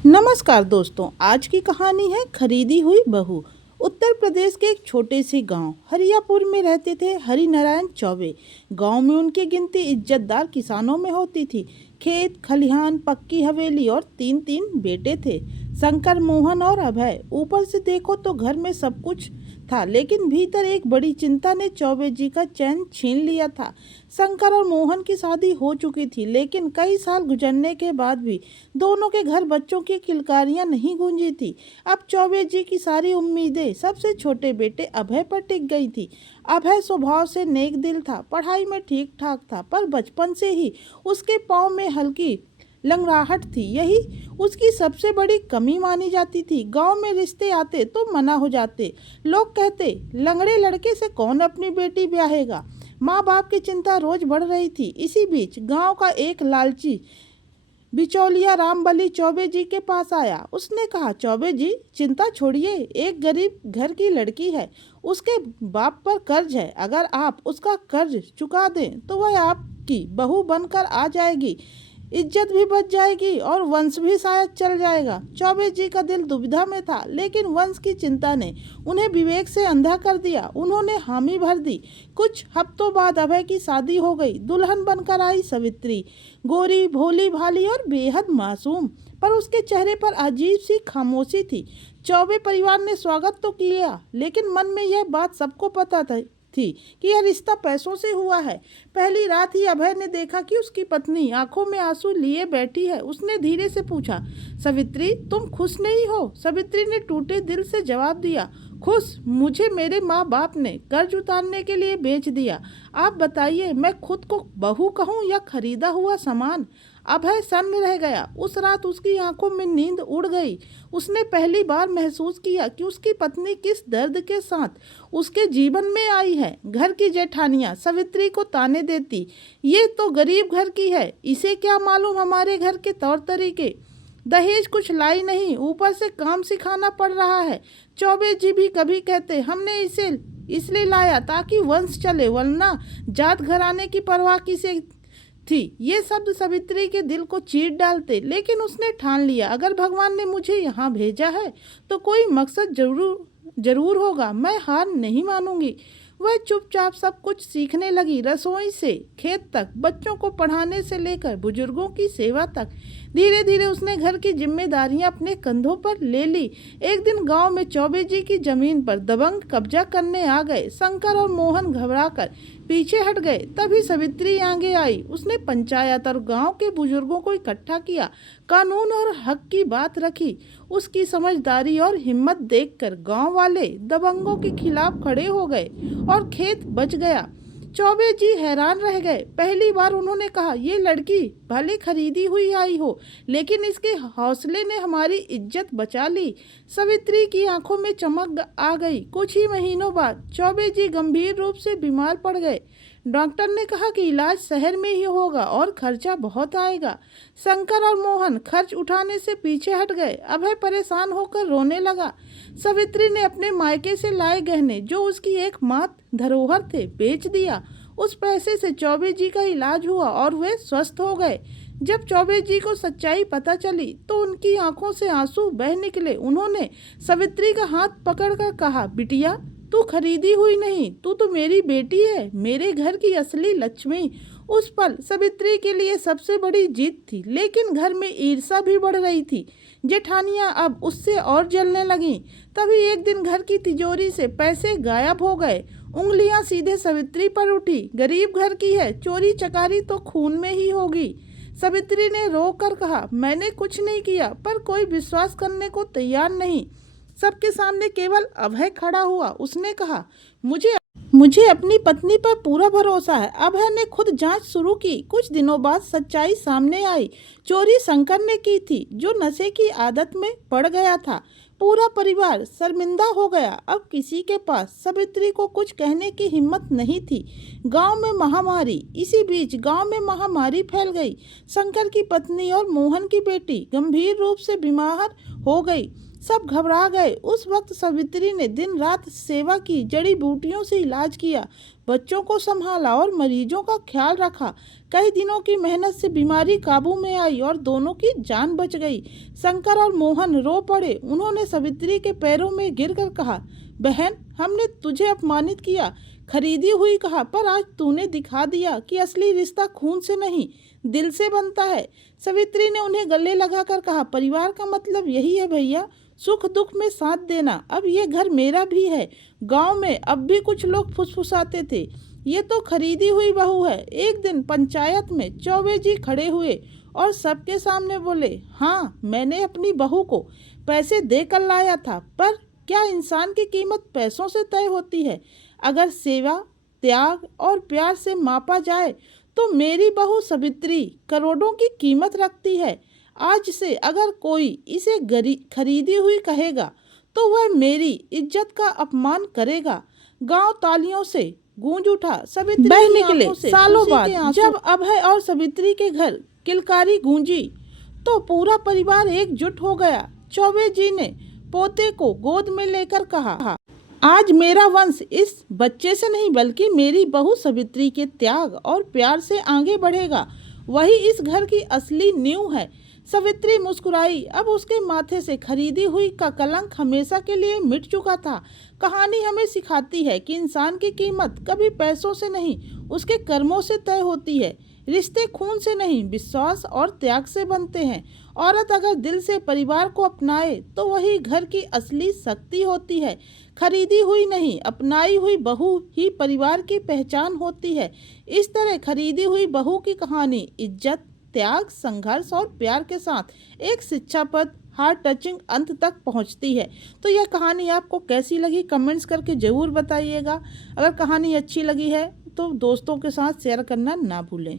नमस्कार दोस्तों, आज की कहानी है खरीदी हुई बहू। उत्तर प्रदेश के एक छोटे से गांव हरियापुर में रहते थे हरि नारायण चौबे। गांव में उनकी गिनती इज्जतदार किसानों में होती थी। खेत खलिहान पक्की हवेली और तीन तीन बेटे थे, शंकर मोहन और अभय। ऊपर से देखो तो घर में सब कुछ था, लेकिन भीतर एक बड़ी चिंता ने चौबे जी का चैन छीन लिया था। शंकर और मोहन की शादी हो चुकी थी, लेकिन कई साल गुजरने के बाद भी दोनों के घर बच्चों की किलकारियां नहीं गूंजी थी। अब चौबे जी की सारी उम्मीदें सबसे छोटे बेटे अभय पर टिक गई थी। अभय स्वभाव से नेक दिल था, पढ़ाई में ठीक ठाक था, पर बचपन से ही उसके पाँव में हल्की लंगड़ाहट थी। यही उसकी सबसे बड़ी कमी मानी जाती थी। गांव में रिश्ते आते तो मना हो जाते। लोग कहते, लंगड़े लड़के से कौन अपनी बेटी ब्याहेगा। माँ बाप की चिंता रोज बढ़ रही थी। इसी बीच गांव का एक लालची बिचौलिया रामबली चौबे जी के पास आया। उसने कहा, चौबे जी चिंता छोड़िए, एक गरीब घर की लड़की है, उसके बाप पर कर्ज है। अगर आप उसका कर्ज चुका दें तो वह आपकी बहू बनकर आ जाएगी, इज्जत भी बच जाएगी और वंश भी शायद चल जाएगा। चौबे जी का दिल दुविधा में था, लेकिन वंश की चिंता ने उन्हें विवेक से अंधा कर दिया। उन्होंने हामी भर दी। कुछ हफ्तों बाद अभय की शादी हो गई। दुल्हन बनकर आई सवित्री, गोरी भोली भाली और बेहद मासूम, पर उसके चेहरे पर अजीब सी खामोशी थी। चौबे परिवार ने स्वागत तो किया, लेकिन मन में यह बात सबको पता थी कि यह रिश्ता पैसों से हुआ है। पहली रात ही अभय ने देखा कि उसकी पत्नी आंखों में आंसू लिए बैठी है। उसने धीरे से पूछा, सवित्री तुम खुश नहीं हो? सवित्री ने टूटे दिल से जवाब दिया, खुश? मुझे मेरे माँ बाप ने कर्ज उतारने के लिए बेच दिया। आप बताइए, मैं खुद को बहू कहूँ या खरीदा हुआ सामान? अभय सन्न रह गया। उस रात उसकी आंखों में नींद उड़ गई। उसने पहली बार महसूस किया कि उसकी पत्नी किस दर्द के साथ उसके जीवन में आई है। घर की जेठानियां सवित्री को ताने देती, ये तो गरीब घर की है, इसे क्या मालूम हमारे घर के तौर तरीके। दहेज कुछ लाई नहीं, ऊपर से काम सिखाना पड़ रहा है। चौबे जी भी कभी कहते, हमने इसे इसलिए लाया ताकि वंश चले, वरना जात घराने की परवाह किसे थी। ये शब्द सवित्री के दिल को चीर डालते, लेकिन उसने ठान लिया, अगर भगवान ने मुझे यहाँ भेजा है तो कोई मकसद जरूर होगा। मैं हार नहीं मानूंगी। वह चुपचाप सब कुछ सीखने लगी, रसोई से खेत तक, बच्चों को पढ़ाने से लेकर बुजुर्गों की सेवा तक। धीरे धीरे उसने घर की जिम्मेदारियां अपने कंधों पर ले ली। एक दिन गांव में चौबे जी की जमीन पर दबंग कब्जा करने आ गए। शंकर और मोहन घबराकर पीछे हट गए। तभी सवित्री आगे आई। उसने पंचायत और गांव के बुजुर्गों को इकट्ठा किया, कानून और हक की बात रखी। उसकी समझदारी और हिम्मत देखकर गांव वाले दबंगों के खिलाफ खड़े हो गए और खेत बच गया। चौबे जी हैरान रह गए। पहली बार उन्होंने कहा, ये लड़की भले खरीदी हुई आई हो, लेकिन इसके हौसले ने हमारी इज्जत बचा ली। सवित्री की आंखों में चमक आ गई। कुछ ही महीनों बाद चौबे जी गंभीर रूप से बीमार पड़ गए। डॉक्टर ने कहा कि इलाज शहर में ही होगा और खर्चा बहुत आएगा। शंकर और मोहन खर्च उठाने से पीछे हट गए। अभय परेशान होकर रोने लगा। सवित्री ने अपने मायके से लाए गहने, जो उसकी एकमात्र धरोहर थे, बेच दिया। उस पैसे से चौबे जी का इलाज हुआ और वे स्वस्थ हो गए। जब चौबे जी को सच्चाई पता चली तो उनकी आंखों से आंसू बह निकले। उन्होंने सवित्री का हाथ पकड़कर कहा, बिटिया तू खरीदी हुई नहीं, तू तो मेरी बेटी है, मेरे घर की असली लक्ष्मी। उस पल सवित्री के लिए सबसे बड़ी जीत थी, लेकिन घर में ईर्ष्या भी बढ़ रही थी। जेठानियां अब उससे और जलने लगीं। तभी एक दिन घर की तिजोरी से पैसे गायब हो गए। उंगलियां सीधे सवित्री पर उठी। गरीब घर की है, चोरी चकारी तो खून में ही होगी। सवित्री ने रो कर कहा, मैंने कुछ नहीं किया, पर कोई विश्वास करने को तैयार नहीं। सबके सामने केवल अभय खड़ा हुआ। उसने कहा, मुझे मुझे अपनी पत्नी पर पूरा भरोसा है। अभय ने खुद जांच शुरू की। कुछ दिनों बाद सच्चाई सामने आई। चोरी शंकर ने की थी, जो नशे की आदत में पड़ गया था। पूरा परिवार शर्मिंदा हो गया। अब किसी के पास सवित्री को कुछ कहने की हिम्मत नहीं थी। गांव में महामारी। इसी बीच गांव में महामारी फैल गई। शंकर की पत्नी और मोहन की बेटी गंभीर रूप से बीमार हो गई। सब घबरा गए। उस वक्त सावित्री ने दिन रात सेवा की, जड़ी बूटियों से इलाज किया, बच्चों को संभाला और मरीजों का ख्याल रखा। कई दिनों की मेहनत से बीमारी काबू में आई और दोनों की जान बच गई। शंकर और मोहन रो पड़े। उन्होंने सावित्री के पैरों में गिरकर कहा, बहन, हमने तुझे अपमानित किया, खरीदी हुई कहा, पर आज तूने दिखा दिया कि असली रिश्ता खून से नहीं, दिल से बनता है। सावित्री ने उन्हें गले लगाकर कहा, परिवार का मतलब यही है भैया, सुख दुख में साथ देना। अब ये घर मेरा भी है। गांव में अब भी कुछ लोग फुसफुसाते थे, ये तो खरीदी हुई बहू है। एक दिन पंचायत में चौबे जी खड़े हुए और सबके सामने बोले, हाँ, मैंने अपनी बहू को पैसे देकर लाया था, पर क्या इंसान की कीमत पैसों से तय होती है? अगर सेवा, त्याग और प्यार से मापा जाए तो मेरी बहू सावित्री करोड़ों की कीमत रखती है। आज से अगर कोई इसे खरीदी हुई कहेगा तो वह मेरी इज्जत का अपमान करेगा। गांव तालियों से गूंज उठा। सावित्री बह निकले। सालों बाद जब अभय और सावित्री के घर किलकारी गूंजी तो पूरा परिवार एकजुट हो गया। चौबे जी ने पोते को गोद में लेकर कहा, आज मेरा वंश इस बच्चे से नहीं बल्कि मेरी बहू सावित्री के त्याग और प्यार से आगे बढ़ेगा। वही इस घर की असली नींव है। सावित्री मुस्कुराई। अब उसके माथे से खरीदी हुई का कलंक हमेशा के लिए मिट चुका था। कहानी हमें सिखाती है कि इंसान की कीमत कभी पैसों से नहीं, उसके कर्मों से तय होती है। रिश्ते खून से नहीं, विश्वास और त्याग से बनते हैं। औरत अगर दिल से परिवार को अपनाए तो वही घर की असली शक्ति होती है। खरीदी हुई नहीं, अपनाई हुई बहू ही परिवार की पहचान होती है। इस तरह खरीदी हुई बहू की कहानी इज्जत, त्याग, संघर्ष और प्यार के साथ एक शिक्षाप्रद, हार्ट टचिंग अंत तक पहुंचती है। तो यह कहानी आपको कैसी लगी कमेंट्स करके ज़रूर बताइएगा। अगर कहानी अच्छी लगी है तो दोस्तों के साथ शेयर करना ना भूलें।